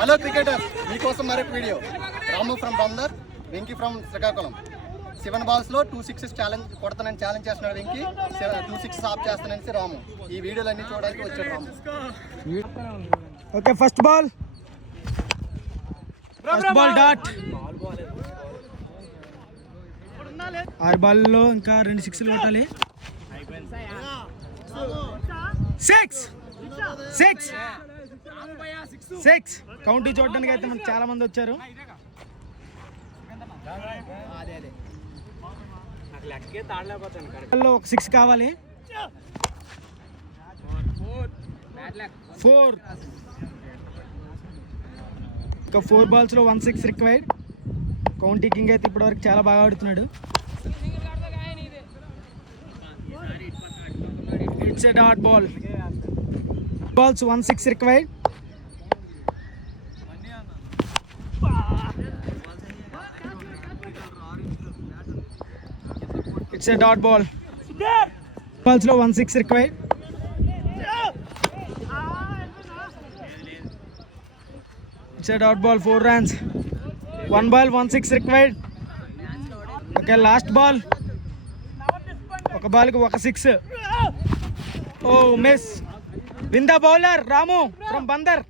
Hello cricketers, మీకోసం మరొక వీడియో. రాము from Bandar, Venky ఫ్రమ్ శ్రీకాకుళం. 7 balls లో 2 6 ఛాలెంజ్ కొడతానని ఛాలెంజ్ చేస్తున్నాడు వెంకీ. 2 6 ఆఫ్ చేస్తానని రాము. ఈ వీడియోలు అన్ని చూడడానికి వచ్చాడు Ramu. Okay, first ball dot. 6 బాల్లో ఇంకా 2 6లు కొట్టాలి. 6 కౌంటీ చూడడానికి అయితే మనకు చాలా మంది వచ్చారు. ఒక 6 కావాలి. 4 ఇంకా 4 balls లో 1 6 రిక్వైర్డ్. కౌంటీ కింగ్ అయితే ఇప్పటివరకు చాలా బాగా ఆడుతున్నాడు. It's a dot ball. balls 1 6 required. It's a dot ball. balls లో 1 6 required. It's a dot ball. 4 runs. 1 ball 1 6 required. Okay, last ball. ఒక బాల్కి 1 6. Oh miss. Win the bowler Ramu from Bandar.